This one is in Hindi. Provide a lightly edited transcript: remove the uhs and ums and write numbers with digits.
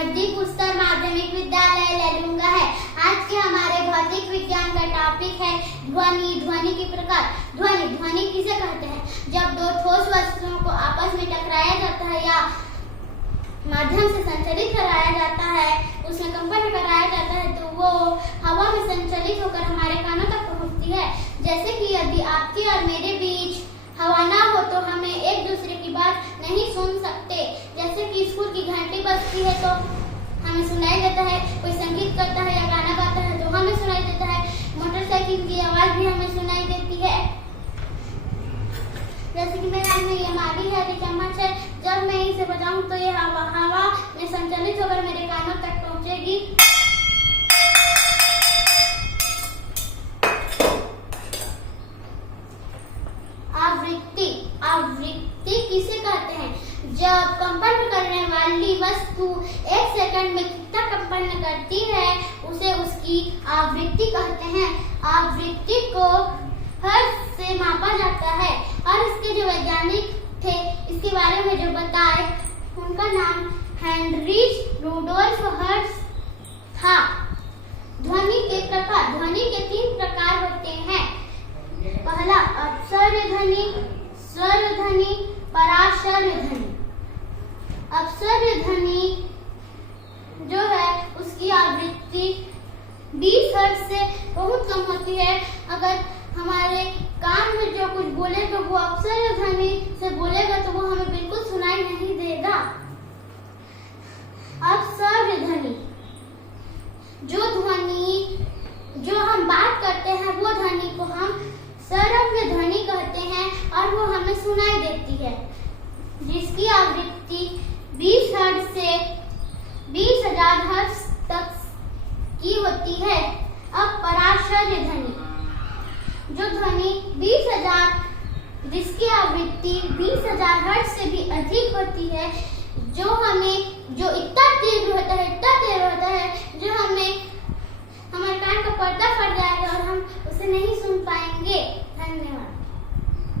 वर्धिक उच्चतर माध्यमिक विद्यालय लैलूंगा है। आज के हमारे भौतिक विज्ञान का टॉपिक है ध्वनि। ध्वनि के प्रकार। ध्वनि किसे कहते हैं? जब दो ठोस वस्तुओं को आपस में टकराया जाता है या माध्यम से संचालित कराया जाता है, उसमें कंपन कराया जाता है, तो वो हवा में संचालित होकर हमारे कानों तक पहुंचती है। जैसे कि यदि आपके और मेरे बीच हवा ना हो तो हमें एक दूसरे की बात नहीं सुन सकते। जैसे कि स्कूल की घंटी बजती है तो हमें सुनाई देता है, कोई संगीत करता है या गाना गाता है तो हमें सुनाई देता है, मोटरसाइकिल की आवाज भी हमें सुनाई देती है। जैसे कि मेरे हाथ में ये माली है, ये चम्मच है, जब मैं इसे बजाऊं तो ये हवा में संचालित होकर मेरे कानों तक पहुंचेगी। आवृत्ति किसे कहते हैं? जब कंपन करने वाली वस्तु एक सेकंड में कितना कंपन करती है उसे उसकी आवृत्ति कहते हैं। आवृत्ति को हर्ट्ज से मापा जाता है और इसके जो वैज्ञानिक थे इसके बारे में जो बताए उनका नाम हेनरिच रुडोल्फ हर्ट्ज था। ध्वनि के प्रकार। ध्वनि के 3 प्रकार होते हैं। पहला अपसर्य ध्वनि, स्वर ध्वनि, पराशर्य ध्वनि। अपसर्य ध्वनि जो है उसकी आवृत्ति 20 हर्ट्ज से बहुत कम होती है। अगर हमारे कान में जो कुछ बोलेगा वो अपसर्य ध्वनि से बोलेगा तो वो हमें बिल्कुल सुनाई नहीं देगा। अपसर्य ध्वनि जो हम बात करते हैं वो ध्वनि को हम सरम्य ध्वनि कहते हैं और वो हमें सुनाई देती है, जिसकी आवृत्ति 20 हर्ट्ज से 20,000 हर्ट्ज तक की होती है। अब पराशर्य ध्वनि, जो ध्वनि 20,000 जिसकी आवृत्ति 20,000 हर्ट्ज से भी अधिक होती है, जो इतना तीव्र होता है